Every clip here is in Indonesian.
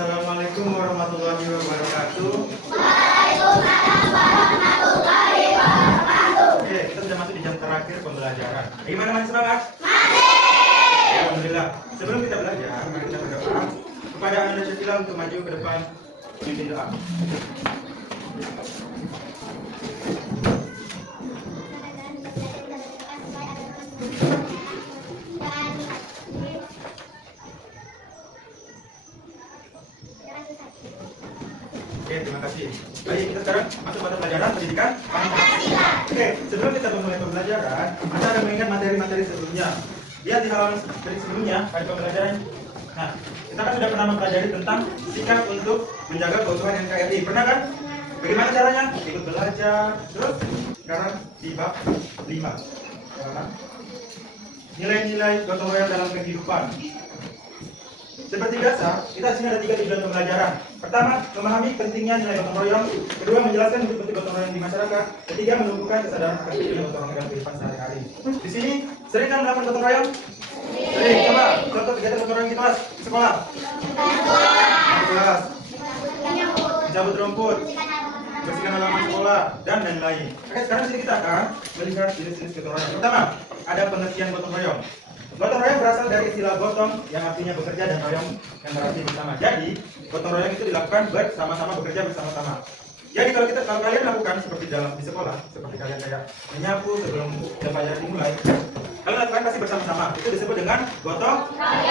Assalamualaikum warahmatullahi wabarakatuh. Waalaikumsalam warahmatullahi wabarakatuh. Oke, kita sudah masuk di jam terakhir pembelajaran. Gimana, masih semangat? Masih. Alhamdulillah. Sebelum kita belajar, mari kita berdoa kepada Anda Syakila untuk maju ke depan. Pimpin doa. Oke, terima kasih. Baik, kita sekarang masuk pada pelajaran pendidikan Pancasila. Oke, sebelum kita memulai pembelajaran, Anda akan mengingat materi-materi sebelumnya. Lihat di halaman dari sebelumnya pada pembelajaran. Nah, kita kan sudah pernah mempelajari tentang sikap untuk menjaga keutuhan NKRI. Pernah kan? Bagaimana caranya? Ikut belajar. Terus sekarang di bab 5. Nilai-nilai gotong royong dalam kehidupan. Seperti biasa, kita di sini ada 3 tujuan pembelajaran. Pertama, memahami pentingnya nilai gotong royong. Kedua, menjelaskan bentuk gotong royong di masyarakat. Ketiga, menumbuhkan kesadaran akan nilai gotong royong dalam kehidupan sehari-hari. Di sini, sering kan melakukan gotong royong? Sering. Coba contoh kegiatan gotong royong di kelas, di sekolah. Di kelas. Mencabut rumput, bersihkan halaman sekolah, dan lain-lain. Oke, sekarang di sini kita akan melihat jenis-jenis gotong royong. Pertama, ada pengertian gotong royong. Gotong royong berasal dari istilah gotong yang artinya bekerja dan royong yang berarti bersama. Jadi, gotong royong itu dilakukan bersama-sama, bekerja bersama-sama. Jadi kalau kalian lakukan seperti di sekolah, seperti kalian kayak menyapu sebelum jam pelajaran dimulai, kalian lakukan pasti bersama-sama. Itu disebut dengan gotong royong.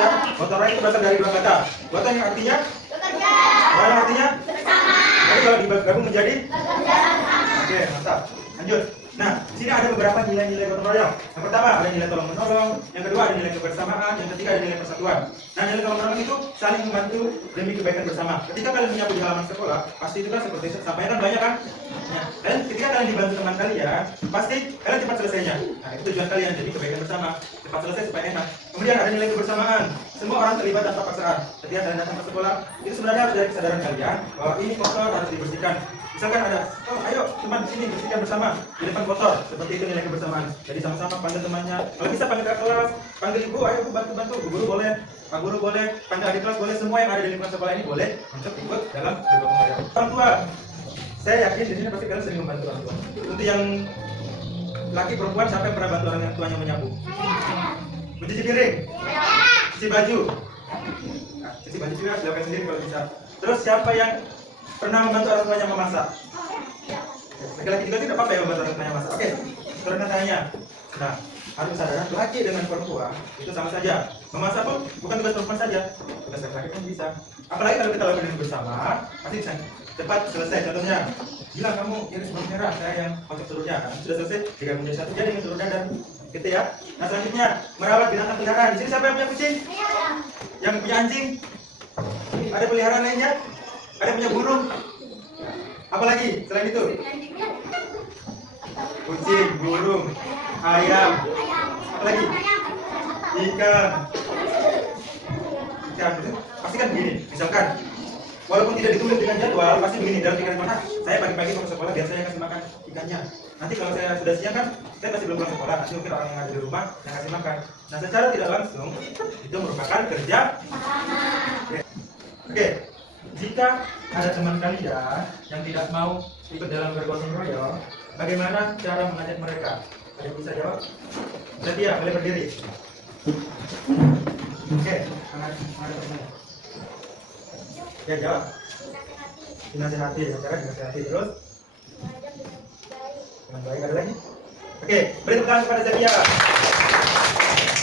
Ya, gotong royong itu berasal dari 2 kata. Gotong yang artinya bekerja, royong artinya bersama. Jadi kalau digabung menjadi bekerja bersama. Oke, mantap. Lanjut. Nah, di sini ada beberapa nilai-nilai gotong royong. Yang pertama ada nilai tolong menolong, yang kedua ada nilai kebersamaan, yang ketiga ada nilai persatuan. Nah, nilai tolong menolong itu saling membantu demi kebaikan bersama. Ketika kalian menyapu di halaman sekolah, pasti itu kan seperti sampahnya kan banyak kan? Nah, dan ketika kalian dibantu teman kalian, pasti kalian cepat selesainya. Nah, itu tujuan kalian, jadi kebaikan bersama, cepat selesai supaya enak. Kemudian ada nilai kebersamaan. Semua orang terlibat tanpa paksaan. Ketika kalian datang ke sekolah, itu sebenarnya harus dari kesadaran kalian bahwa ini kotor harus dibersihkan. Misalkan ada, oh ayo teman di sini bersihkan bersama di depan kotor, seperti itu nilai kebersamaan. Jadi sama-sama panggil temannya. Kalau bisa panggil kakak kelas, panggil ibu, ayo bu bantu-bantu. Bu guru boleh, pak guru boleh, panggil adik kelas boleh, semua yang ada di lingkungan sekolah ini boleh untuk ikut dalam gotong royong. Orang tua, saya yakin di sini pasti kalian sering membantu orang tua. Untuk yang laki perempuan sampai pernah bantu orang yang tuanya menyapu, mencuci piring, cuci baju. Nah, cuci baju juga silakan sendiri kalau bisa. Terus siapa yang pernah membantu orang tuanya memasak? Laki-laki juga tidak apa-apa ya membantu orang tuanya memasak. Oke, turunkan tangannya. Nah, harus kesadaran laki dengan perempuan itu sama saja. Memasak pun bukan tugas perempuan saja, tugas laki-laki pun bisa. Apalagi kalau kita lakukan bersama, pasti bisa cepat selesai. Contohnya, bilang kamu iris bawang merah, saya yang kocok telurnya. Kan sudah selesai, digabung menjadi satu jadi telur dadar. Gitu ya. Nah, selanjutnya merawat binatang peliharaan. Di sini siapa yang punya kucing? Yang punya anjing? Ada peliharaan lainnya? Ada punya burung? Apalagi selain itu? Kucing, burung, ayam, apalagi? Ikan. Ikan, pasti kan begini. Misalkan, walaupun tidak ditulis dengan jadwal, pasti begini dalam pikiran mana? Saya pagi-pagi mau ke sekolah, biar saya kasih makan ikannya. Nanti kalau saya sudah siang kan, saya masih belum pulang sekolah. Nanti mungkin orang yang ada di rumah yang kasih makan. Nah, secara tidak langsung itu merupakan kerja. Oke. Jika ada teman kalian yang tidak mau ikut dalam bergotong royong, bagaimana cara mengajak mereka? Ada yang bisa jawab? Setia, boleh berdiri. Oke, ada temannya. Ya jawab. Dinasihati, cara dinasihati terus. Dengan baik, ada lagi? Oke, beri tepuk tangan kepada Setia.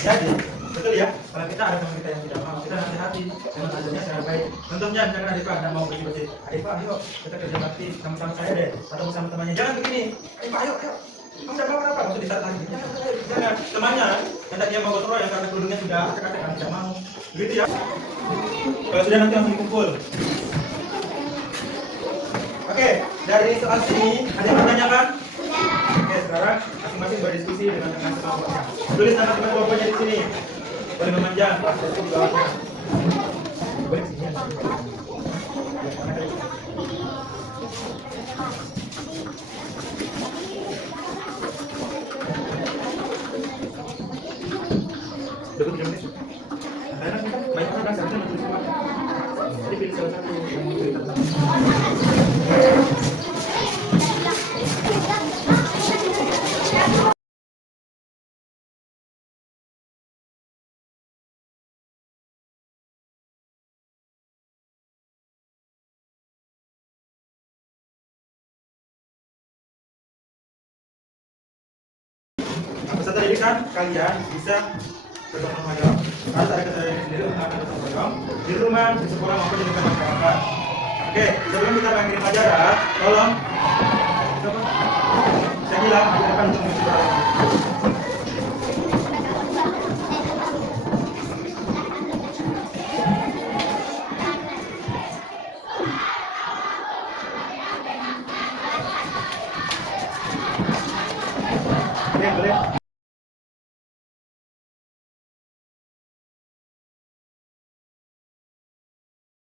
Jadi, betul ya, kalau kita ada teman kita yang tidak mau, kita nasihati dengan ajarnya secara baik. Contohnya, misalkan Adifah tidak mau bersih-bersih, Adifah ayo kita kerja bakti sama-sama saya deh, atau bersama temannya. Jangan begini, Adifah ayo, kamu tidak mau kenapa? Untuk disaat lagi. Jangan, temannya hendak dia mau gotong royong karena kerudungnya sudah acak-acak, kan tidak mau. Begitu ya. Kalau sudah nanti langsung dikumpul. Oke, dari soal sini ada yang menanyakan? Oke, sekarang masing-masing berdiskusi dengan kelompoknya. Tulis nama teman kelompoknya di sini. Boleh memanjang, itu di bawahnya. Boleh sini. Duduk 3 menit. Banyak orang seharusnya menulis semua. pastikan kalian bisa bergotong royong. Harus ada kesadaran sendiri untuk bergotong royong di rumah, di sekolah maupun di lingkungan masyarakat. Oke, sebelum kita mengakhiri pelajaran, tolong saya bilang di depan untuk mengisi